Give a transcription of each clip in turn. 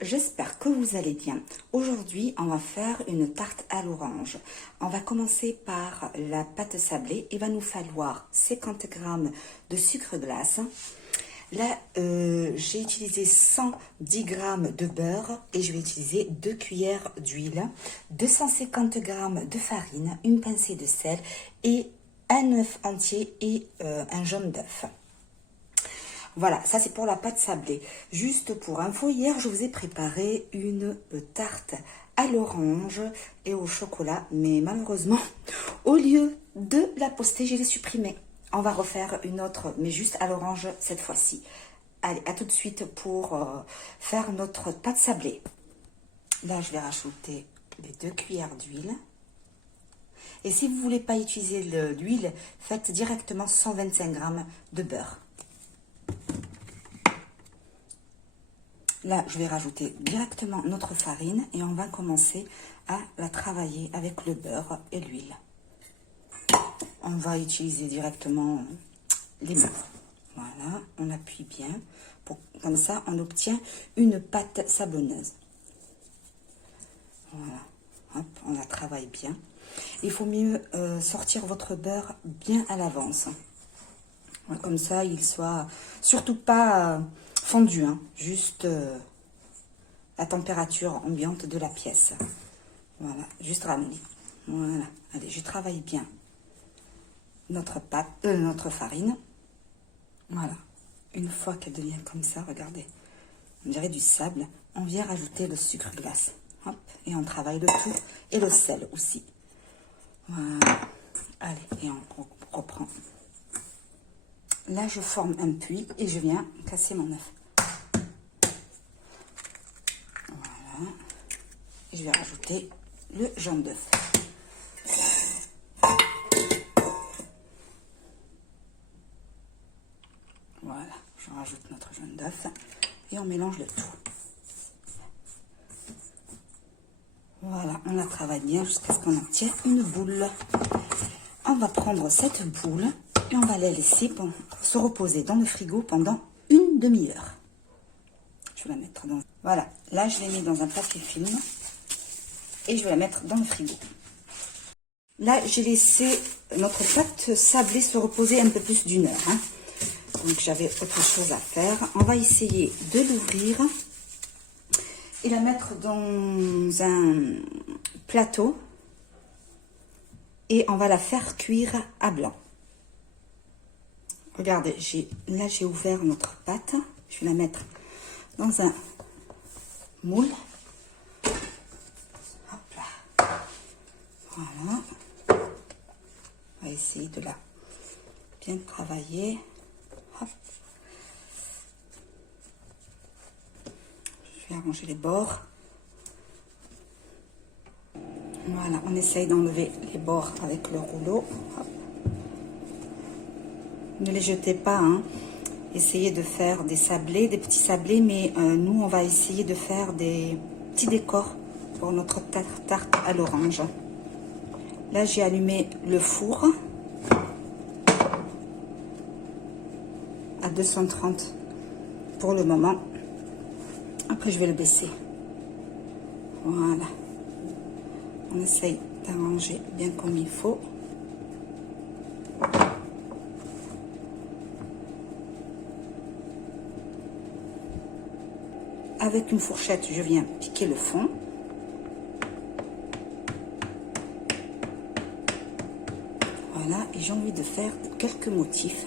j'espère que vous allez bien. Aujourd'hui, on va faire une tarte à l'orange. On va commencer par la pâte sablée. Il va nous falloir 50 g de sucre glace. Là, j'ai utilisé 110 g de beurre et je vais utiliser 2 cuillères d'huile, 250 g de farine, une pincée de sel et un œuf entier et un jaune d'œuf. Voilà, ça c'est pour la pâte sablée. Juste pour info, hier je vous ai préparé une tarte à l'orange et au chocolat, mais malheureusement, au lieu de la poster, je l'ai supprimée. On va refaire une autre, mais juste à l'orange cette fois-ci. Allez, à tout de suite pour faire notre pâte sablée. Là, je vais rajouter les 2 cuillères d'huile. Et si vous ne voulez pas utiliser l'huile, faites directement 125 g de beurre. Là, je vais rajouter directement notre farine et on va commencer à la travailler avec le beurre et l'huile. On va utiliser directement les mains. Voilà, on appuie bien. Comme ça, on obtient une pâte sablonneuse. Voilà, hop, on la travaille bien. Il faut mieux sortir votre beurre bien à l'avance. Comme ça, il soit surtout pas fondu, hein, juste la température ambiante de la pièce. Voilà, juste ramener. Voilà, allez, je travaille bien notre pâte, notre farine. Voilà, une fois qu'elle devient comme ça, regardez, on dirait du sable. On vient rajouter le sucre glace. Hop, et on travaille le tout et le sel aussi. Voilà, allez, et on reprend. Là, je forme un puits et je viens casser mon œuf. Voilà. Et je vais rajouter le jaune d'œuf. Voilà, je rajoute notre jaune d'œuf et on mélange le tout. Voilà, on la travaille bien jusqu'à ce qu'on obtienne une boule. On va prendre cette boule et on va la laisser se reposer dans le frigo pendant une demi-heure. Je vais la mettre dans... Voilà, là je l'ai mis dans un papier film et je vais la mettre dans le frigo. Là, j'ai laissé notre pâte sablée se reposer un peu plus d'une heure. Hein. Donc j'avais autre chose à faire. On va essayer de l'ouvrir et la mettre dans un plateau et on va la faire cuire à blanc. Regardez, là j'ai ouvert notre pâte. Je vais la mettre dans un moule. Hop là. Voilà. On va essayer de la bien travailler. Hop. Je vais arranger les bords. Voilà, on essaye d'enlever les bords avec le rouleau. Hop. Ne les jetez pas, hein. Essayez de faire des sablés, des petits sablés, mais nous, on va essayer de faire des petits décors pour notre tarte à l'orange. Là, j'ai allumé le four à 230 pour le moment. Après, je vais le baisser. Voilà. On essaye d'arranger bien comme il faut. Avec une fourchette, je viens piquer le fond. Voilà, et j'ai envie de faire quelques motifs.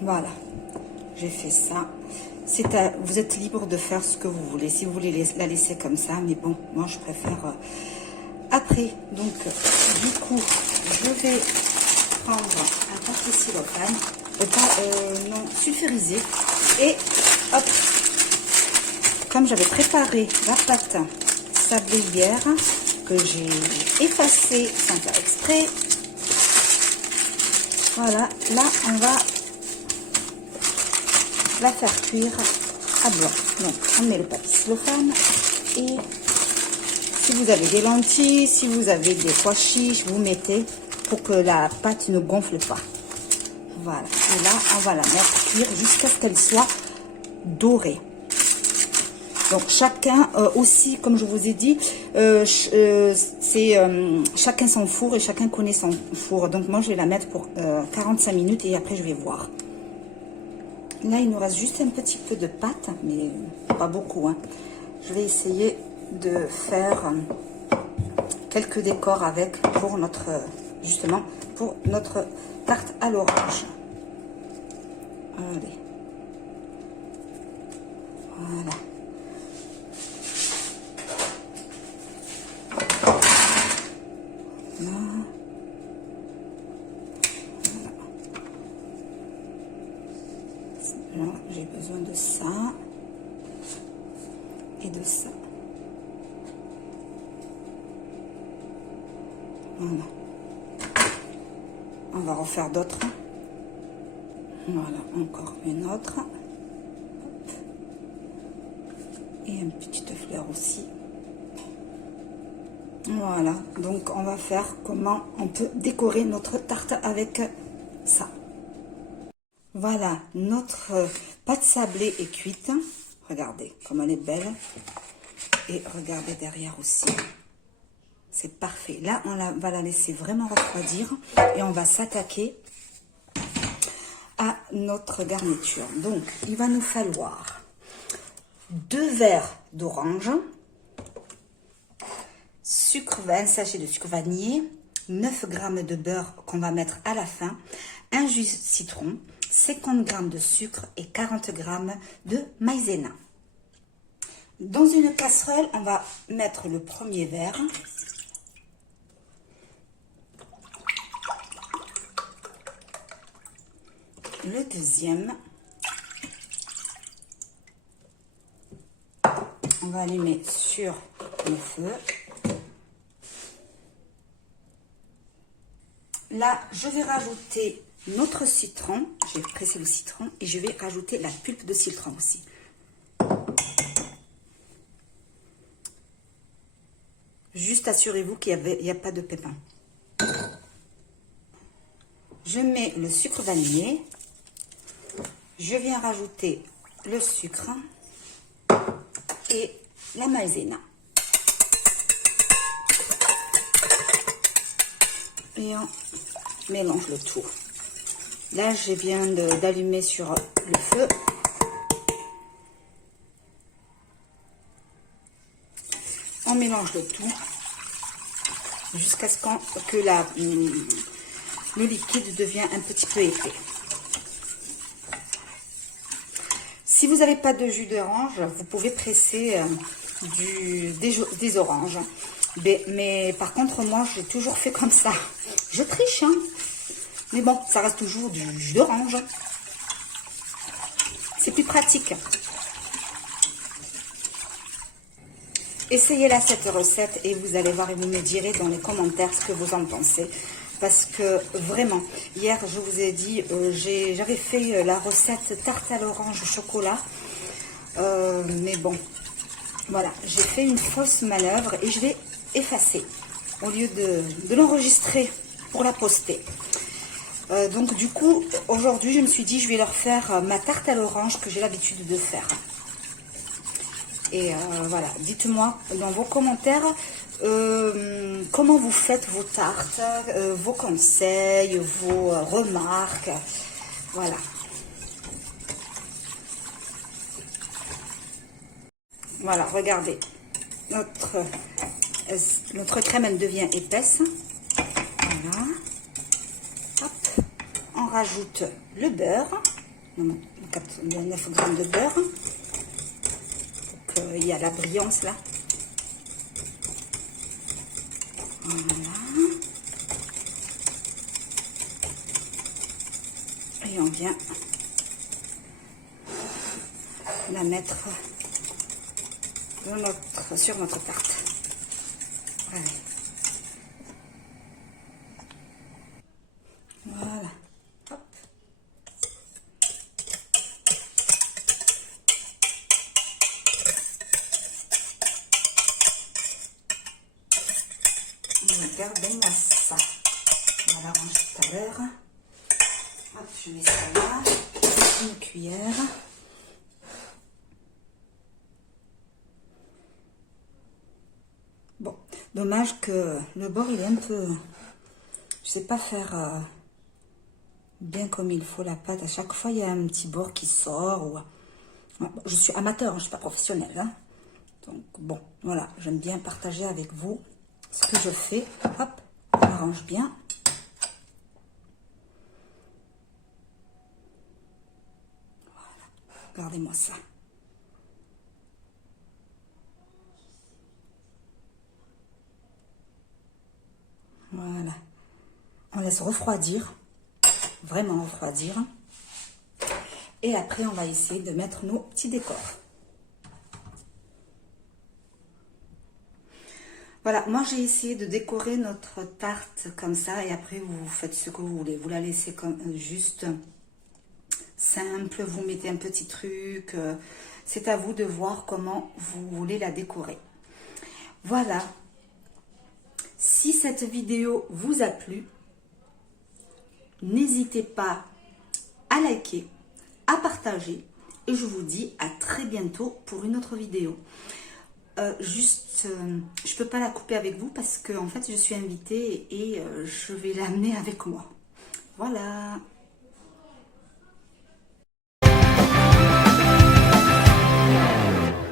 Voilà, j'ai fait ça. Vous êtes libre de faire ce que vous voulez. Si vous voulez la laisser comme ça, mais bon, moi je préfère après. Donc, du coup, je vais prendre un papier cellophane, non, sulfurisé, et hop, comme j'avais préparé la pâte sablée hier, que j'ai effacée sans faire exprès, voilà, là on va la faire cuire à blanc. Donc, on met le papier cellophane et si vous avez des lentilles, si vous avez des pois chiches, vous mettez pour que la pâte ne gonfle pas. Voilà. Et là, on va la mettre cuire jusqu'à ce qu'elle soit dorée. Donc, chacun aussi, comme je vous ai dit, chacun son four et chacun connaît son four. Donc, moi, je vais la mettre pour 45 minutes et après, je vais voir. Là, il nous reste juste un petit peu de pâte, mais pas beaucoup, hein. Je vais essayer de faire quelques décors avec pour notre, justement, pour notre tarte à l'orange. Allez. Voilà. Là. Là, j'ai besoin de ça et de ça. Voilà. On va refaire d'autres. Voilà, encore une autre. Hop. Et une petite fleur aussi. Voilà, donc on va faire comment on peut décorer notre tarte avec ça. Voilà, notre pâte sablée est cuite. Regardez comme elle est belle. Et regardez derrière aussi. C'est parfait. Là, va la laisser vraiment refroidir et on va s'attaquer à notre garniture. Donc, il va nous falloir 2 verres d'orange, un sachet de sucre vanillé, 9 g de beurre qu'on va mettre à la fin, un jus citron, 50 g de sucre et 40 g de maïzena. Dans une casserole, on va mettre le premier verre. Le deuxième. On va allumer sur le feu. Là, je vais rajouter notre citron. Je vais presser le citron et je vais rajouter la pulpe de citron aussi. Juste assurez-vous qu'il n'y a pas de pépins. Je mets le sucre vanillé. Je viens rajouter le sucre et la maïzena. Et on mélange le tout. Là, je viens d'allumer sur le feu. On mélange le tout jusqu'à ce que le liquide devient un petit peu épais. Si vous n'avez pas de jus d'orange, vous pouvez presser des oranges. Mais par contre, moi, j'ai toujours fait comme ça. Je triche, hein. Mais bon, ça reste toujours du jus d'orange. C'est plus pratique. Essayez-la cette recette et vous allez voir et vous me direz dans les commentaires ce que vous en pensez. Parce que vraiment, hier je vous ai dit, j'avais fait la recette tarte à l'orange au chocolat. Mais bon, voilà, j'ai fait une fausse manœuvre et je l'ai effacée au lieu de l'enregistrer pour la poster. Donc du coup, aujourd'hui je me suis dit, je vais leur faire ma tarte à l'orange que j'ai l'habitude de faire. Et voilà, dites-moi dans vos commentaires comment vous faites vos tartes, vos conseils, vos remarques. Voilà. Voilà, regardez. Notre crème, elle devient épaisse. Voilà. Hop. On rajoute le beurre. 9 g de beurre. Il y a la brillance là. Voilà. Et on vient la mettre sur notre tarte. Allez. Voilà. Hop. Regardez-moi ça. On va l'arranger tout à l'heure. Hop, je mets ça là. Une cuillère. Bon, dommage que le bord il est un peu... Je sais pas faire bien comme il faut la pâte. À chaque fois, il y a un petit bord qui sort. Ou... Je suis amateur, hein, je suis pas professionnelle. Hein. Donc, bon, voilà. J'aime bien partager avec vous ce que je fais. Hop, on arrange bien. Voilà. Regardez-moi ça. Voilà. On laisse refroidir. Vraiment refroidir. Et après, on va essayer de mettre nos petits décors. Voilà, moi j'ai essayé de décorer notre tarte comme ça. Et après, vous faites ce que vous voulez. Vous la laissez comme juste simple. Vous mettez un petit truc. C'est à vous de voir comment vous voulez la décorer. Voilà. Si cette vidéo vous a plu, n'hésitez pas à liker, à partager et je vous dis à très bientôt pour une autre vidéo. Je peux pas la couper avec vous parce que en fait je suis invitée et je vais l'amener avec moi. Voilà.